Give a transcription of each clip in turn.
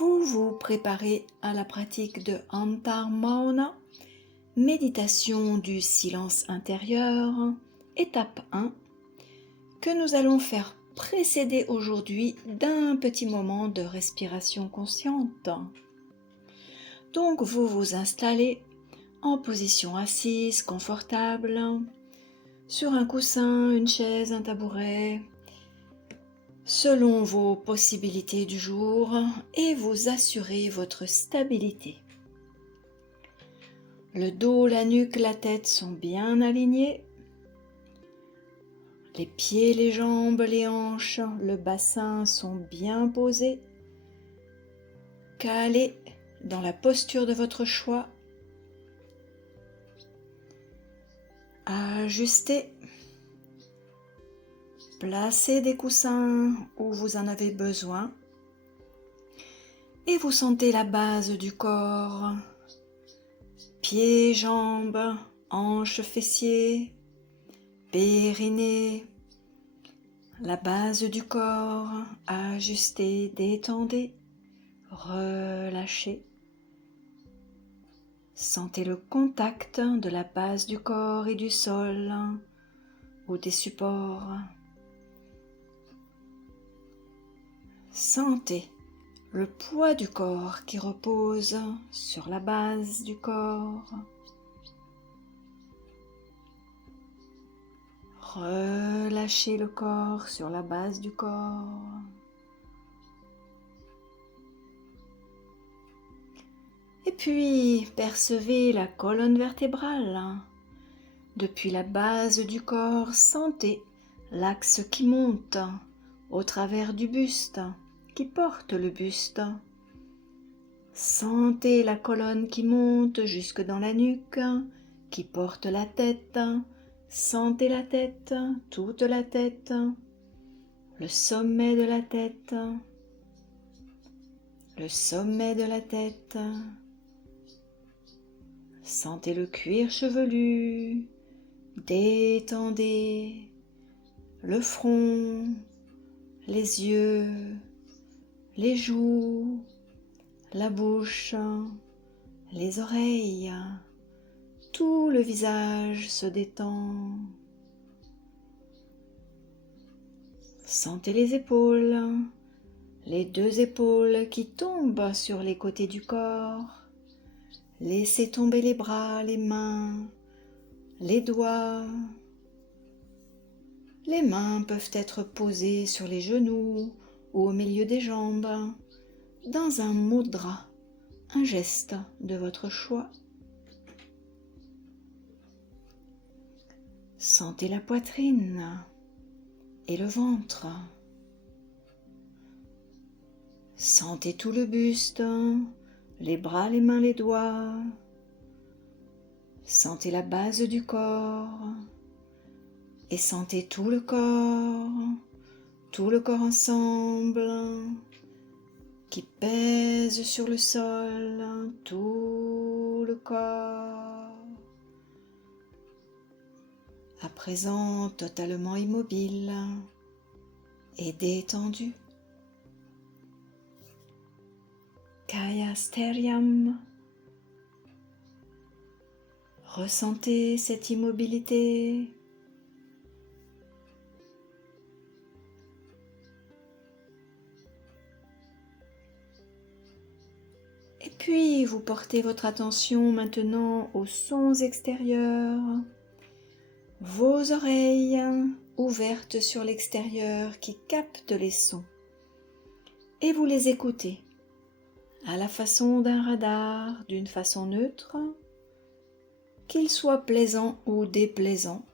vous vous préparez à la pratique de Antarmauna, méditation du silence intérieur, étape 1, que nous allons faire précéder aujourd'hui d'un petit moment de respiration consciente. Donc vous vous installez en position assise, confortable, sur un coussin, une chaise, un tabouret, selon vos possibilités du jour, et vous assurez votre stabilité. Le dos, la nuque, la tête sont bien alignés. Les pieds, les jambes, les hanches, le bassin sont bien posés. Calés dans la posture de votre choix. Ajustez. Placez des coussins où vous en avez besoin. Et vous sentez la base du corps. Pieds, jambes, hanches, fessiers, périnée. La base du corps, ajustez, détendez, relâchez. Sentez le contact de la base du corps et du sol ou des supports. Sentez le poids du corps qui repose sur la base du corps. Relâchez le corps sur la base du corps. Et puis, percevez la colonne vertébrale. Depuis la base du corps, sentez l'axe qui monte au travers du buste, qui porte le buste. Sentez la colonne qui monte jusque dans la nuque, qui porte la tête. Sentez la tête, toute la tête, le sommet de la tête, le sommet de la tête. Sentez le cuir chevelu, détendez le front, les yeux, les joues, la bouche, les oreilles. Tout le visage se détend. Sentez les épaules, les deux épaules qui tombent sur les côtés du corps. Laissez tomber les bras, les mains, les doigts. Les mains peuvent être posées sur les genoux ou au milieu des jambes, dans un mudra, un geste de votre choix. Sentez la poitrine et le ventre. Sentez tout le buste, les bras, les mains, les doigts. Sentez la base du corps et sentez tout le corps ensemble qui pèse sur le sol, tout le corps. À présent totalement immobile et détendu. Kaya Stheriam. Ressentez cette immobilité. Et puis vous portez votre attention maintenant aux sons extérieurs. Vos oreilles ouvertes sur l'extérieur qui captent les sons et vous les écoutez à la façon d'un radar, d'une façon neutre, qu'ils soient plaisants ou déplaisants.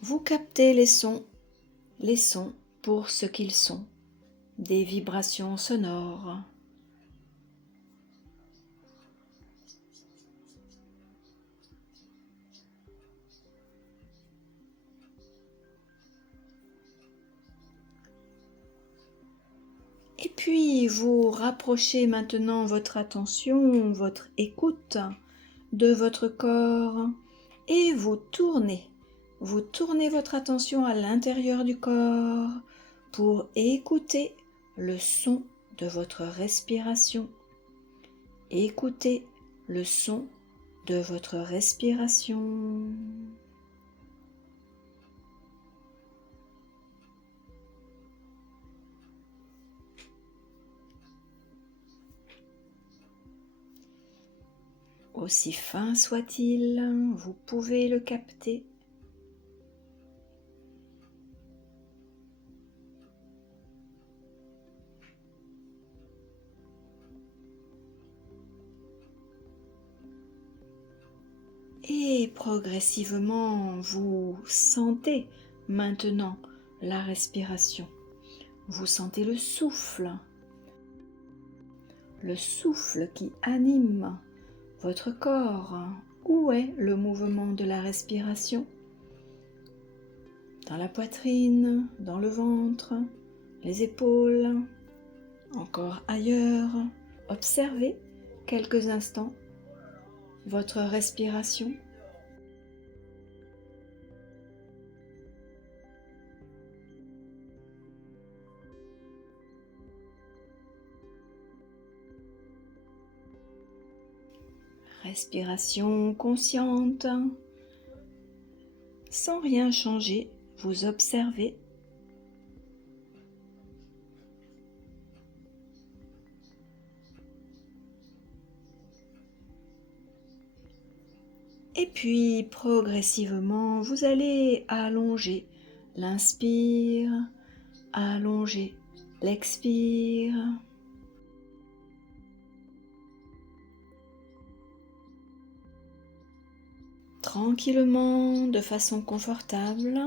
Vous captez les sons pour ce qu'ils sont, des vibrations sonores. Et puis vous rapprochez maintenant votre attention, votre écoute de votre corps et vous tournez votre attention à l'intérieur du corps pour écouter le son de votre respiration. Écoutez le son de votre respiration. Aussi fin soit-il, vous pouvez le capter. Et progressivement, vous sentez maintenant la respiration. Vous sentez le souffle qui anime votre corps. Où est le mouvement de la respiration? Dans la poitrine, dans le ventre, les épaules, encore ailleurs. Observez quelques instants votre respiration. Respiration consciente. Sans rien changer, vous observez. Et puis, progressivement, vous allez allonger l'inspire, allonger l'expire. Tranquillement, de façon confortable.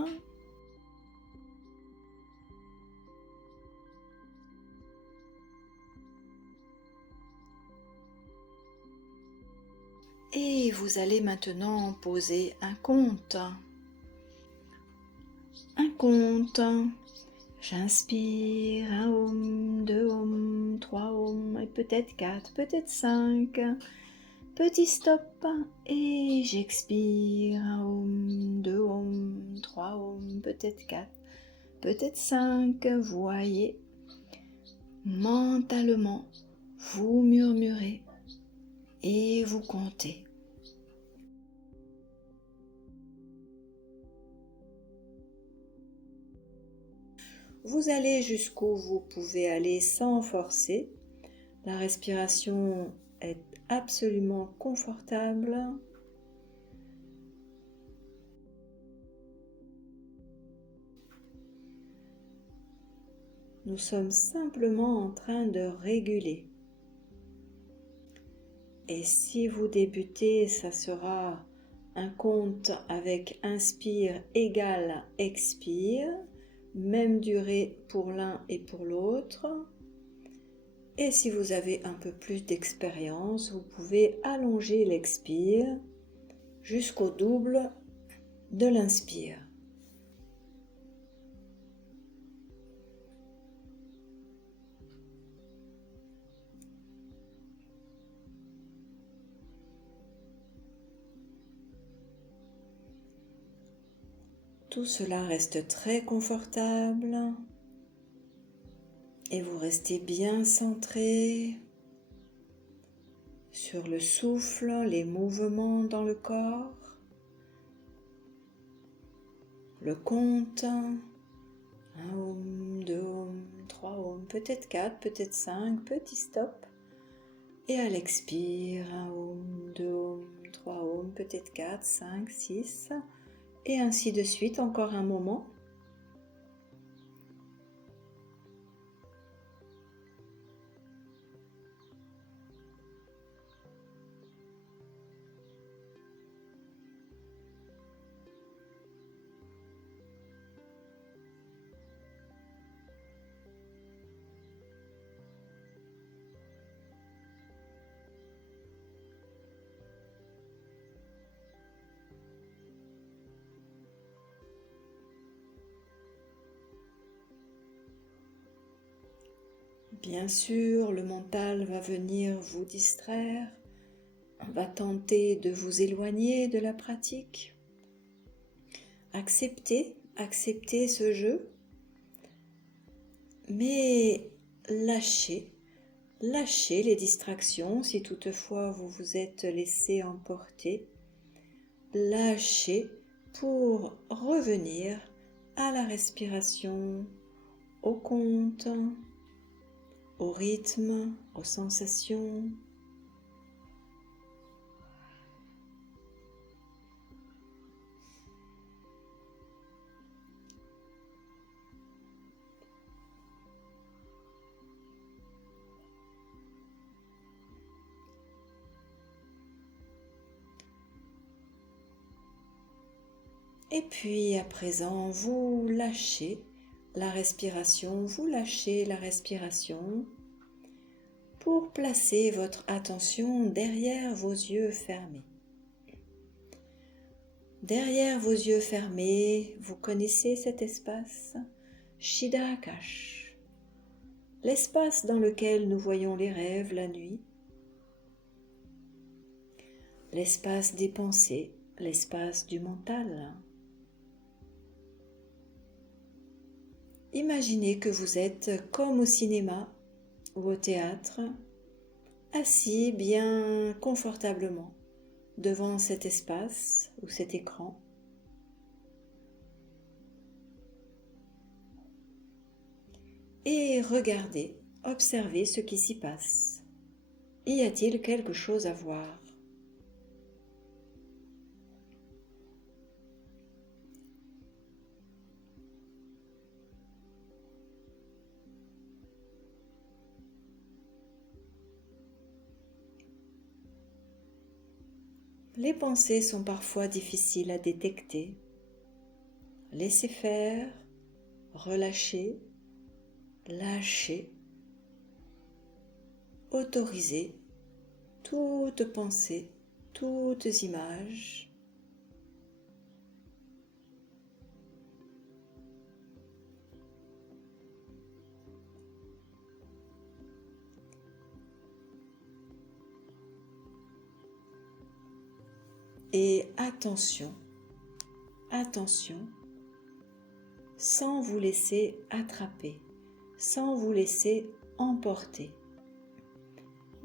Et vous allez maintenant poser un compte. Un compte. J'inspire, 1 ohm, 2 ohms, 3 ohms, et peut-être 4, peut-être 5. Petit stop. Et j'expire, 1 ohm, 2 ohms, 3 ohms, peut-être 4, peut-être 5. Voyez, mentalement, vous murmurez et vous comptez. Vous allez jusqu'où vous pouvez aller sans forcer. La respiration est absolument confortable. Nous sommes simplement en train de réguler. Et si vous débutez, ça sera un compte avec inspire égale expire, même durée pour l'un et pour l'autre. Et si vous avez un peu plus d'expérience, vous pouvez allonger l'expire jusqu'au double de l'inspire. Tout cela reste très confortable et vous restez bien centré sur le souffle, les mouvements dans le corps, le compte, 1 ohm, 2 ohms, 3 ohms, peut-être 4, peut-être 5, petit stop. Et à l'expire, 1 ohm, 2 ohms, 3 ohms, peut-être 4, 5, 6, et ainsi de suite, encore un moment. Bien sûr, le mental va venir vous distraire, va tenter de vous éloigner de la pratique. Acceptez ce jeu, mais lâchez Lâchez les distractions si toutefois vous vous êtes laissé emporter. Lâchez pour revenir à la respiration, au compte, au rythme, aux sensations. Et puis à présent, vous lâchez la respiration, pour placer votre attention derrière vos yeux fermés. Derrière vos yeux fermés, vous connaissez cet espace, Shidakash, l'espace dans lequel nous voyons les rêves la nuit, l'espace des pensées, l'espace du mental. Imaginez que vous êtes comme au cinéma ou au théâtre, assis bien confortablement devant cet espace ou cet écran. Et regardez, observez ce qui s'y passe. Y a-t-il quelque chose à voir ? Les pensées sont parfois difficiles à détecter. Laissez faire, relâchez, lâchez, autorisez toute pensée, toutes images. Et attention, sans vous laisser attraper, sans vous laisser emporter.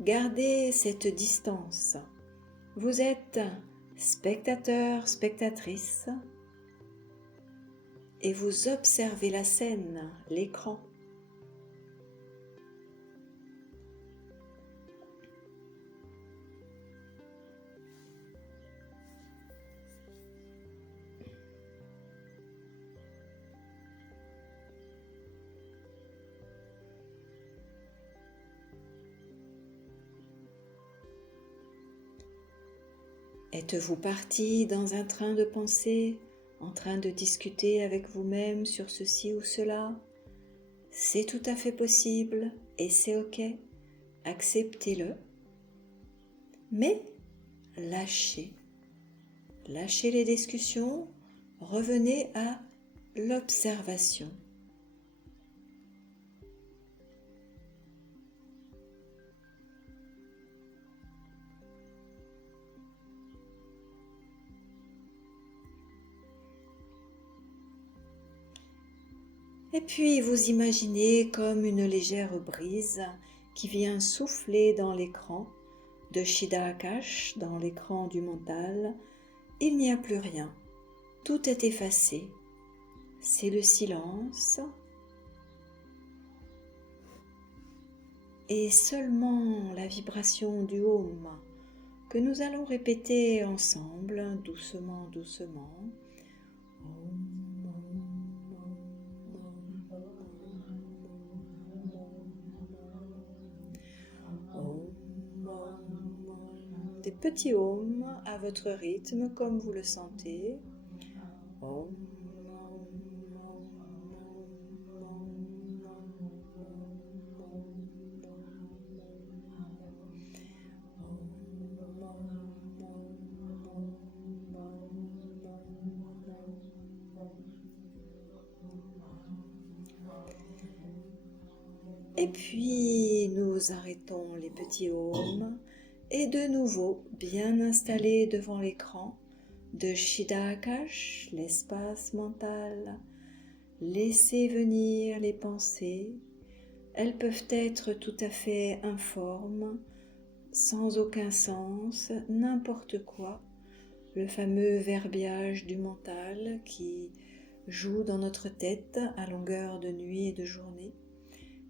Gardez cette distance. Vous êtes spectateur, spectatrice, et vous observez la scène, l'écran. Êtes-vous parti dans un train de pensée, en train de discuter avec vous-même sur ceci ou cela ? C'est tout à fait possible et c'est ok. Acceptez-le. Mais lâchez. Lâchez les discussions. Revenez à l'observation. Et puis vous imaginez comme une légère brise qui vient souffler dans l'écran de Shidakash, dans l'écran du mental. Il n'y a plus rien, tout est effacé. C'est le silence et seulement la vibration du Om que nous allons répéter ensemble, doucement, doucement. Des petits ohms à votre rythme comme vous le sentez. Et puis nous arrêtons les petits ohms et de nouveau bien installé devant l'écran de Shidakash, l'espace mental. Laissez venir les pensées, Elles peuvent être tout à fait informes, sans aucun sens, n'importe quoi. Le fameux verbiage du mental qui joue dans notre tête à longueur de nuit et de journée.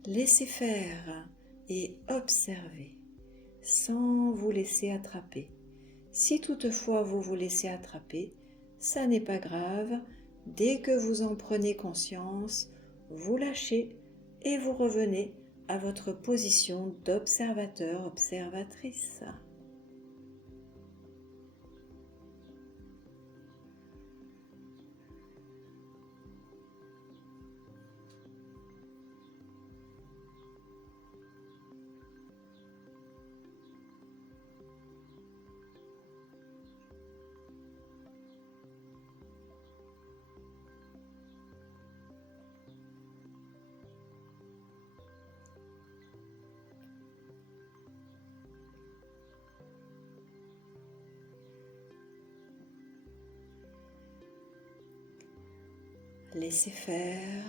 Laissez faire et observez sans vous laisser attraper. Si toutefois vous vous laissez attraper, ça n'est pas grave. Dès que vous en prenez conscience, vous lâchez et vous revenez à votre position d'observateur-observatrice. Laissez faire.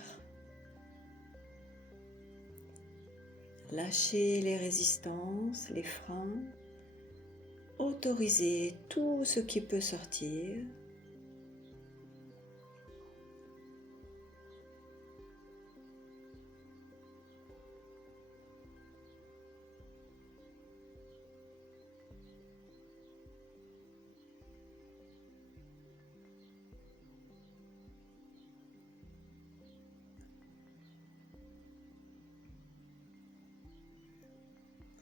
Lâchez les résistances, les freins. Autorisez tout ce qui peut sortir.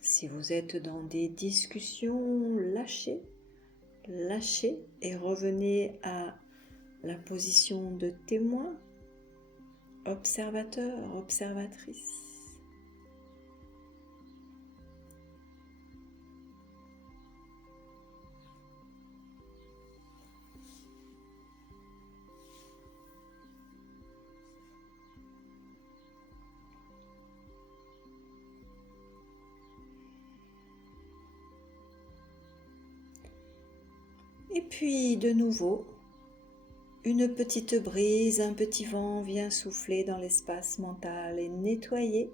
Si vous êtes dans des discussions, lâchez et revenez à la position de témoin, observateur, observatrice. Et puis de nouveau, une petite brise, un petit vent vient souffler dans l'espace mental et nettoyer.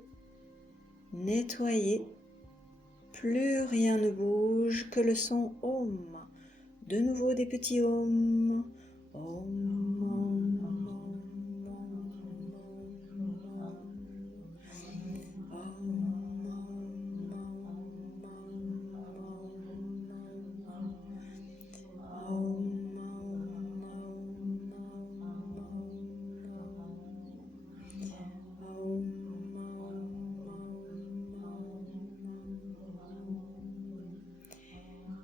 Plus rien ne bouge que le son Om. De nouveau des petits Om. Om, Om, Om,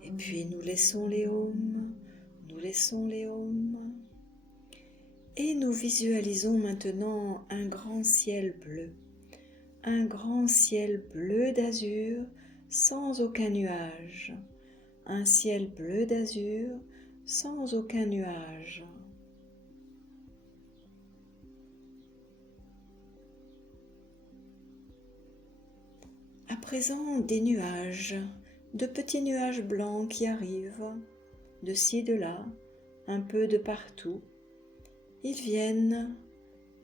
et puis nous laissons les Om, et nous visualisons maintenant un grand ciel d'azur sans aucun nuage, un ciel bleu d'azur sans aucun nuage. À présent, des nuages, de petits nuages blancs qui arrivent, de ci, de là, un peu de partout. Ils viennent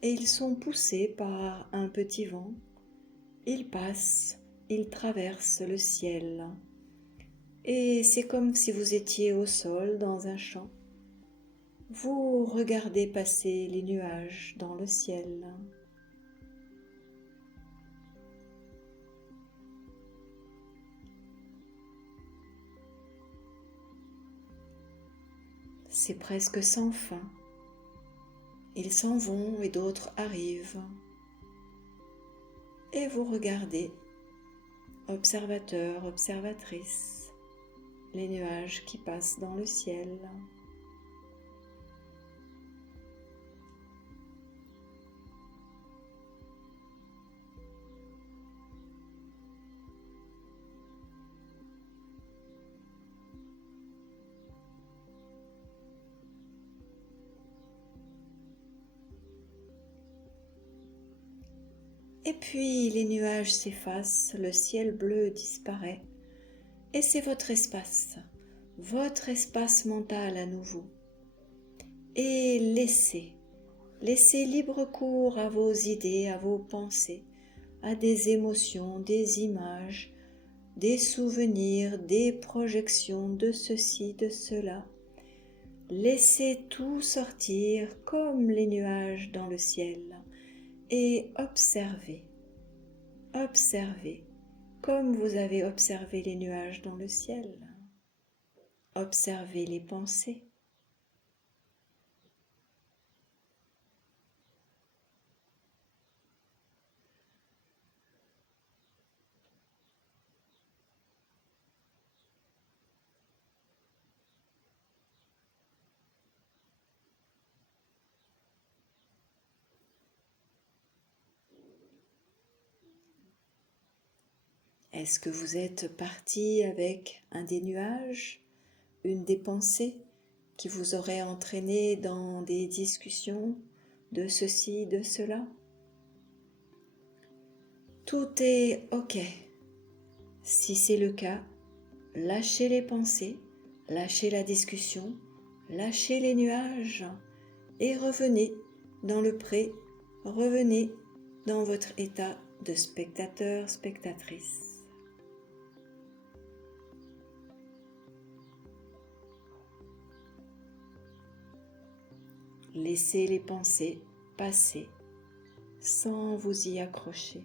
et ils sont poussés par un petit vent. Ils passent, ils traversent le ciel. Et c'est comme si vous étiez au sol dans un champ. Vous regardez passer les nuages dans le ciel. C'est presque sans fin. Ils s'en vont et d'autres arrivent. Et vous regardez, observateur, observatrice, les nuages qui passent dans le ciel. Et puis les nuages s'effacent, le ciel bleu disparaît et c'est votre espace mental à nouveau. Et laissez libre cours à vos idées, à vos pensées, à des émotions, des images, des souvenirs, des projections de ceci, de cela. Laissez tout sortir comme les nuages dans le ciel et observez, observez comme vous avez observé les nuages dans le ciel. Observez les pensées. Est-ce que vous êtes parti avec un des nuages, une des pensées qui vous aurait entraîné dans des discussions de ceci, de cela? Tout est OK. Si c'est le cas, lâchez les pensées, lâchez la discussion, lâchez les nuages et revenez dans le pré, revenez dans votre état de spectateur, spectatrice. Laissez les pensées passer sans vous y accrocher.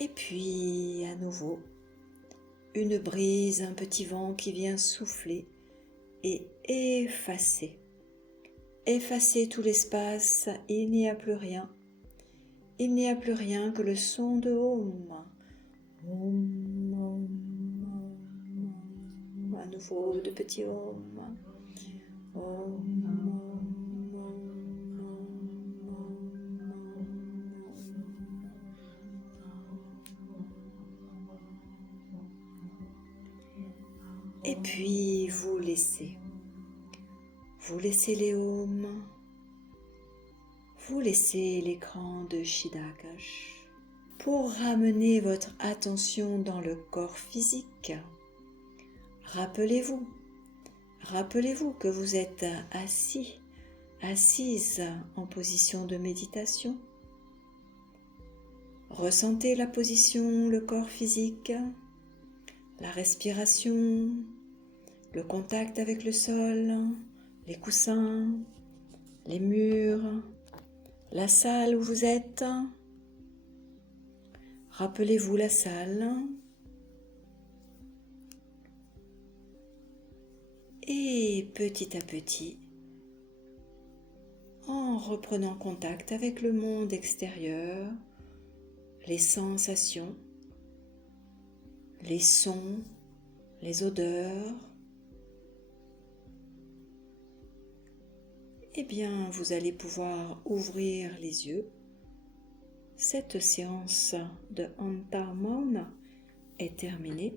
Et puis, à nouveau, une brise, un petit vent qui vient souffler et effacer. Effacer tout l'espace, il n'y a plus rien. Il n'y a plus rien que le son de Om. Om, Om, Om, Om. À nouveau, de petits Om. Om, Om. Et puis vous laissez les ohms, vous laissez l'écran de Chiddakash pour ramener votre attention dans le corps physique. Rappelez-vous que vous êtes assise en position de méditation. Ressentez la position, le corps physique, la respiration, le contact avec le sol, les coussins, les murs, la salle où vous êtes. Rappelez-vous la salle. Et petit à petit, en reprenant contact avec le monde extérieur, les sensations, les sons, les odeurs, eh bien, vous allez pouvoir ouvrir les yeux. Cette séance de Antar Mauna est terminée.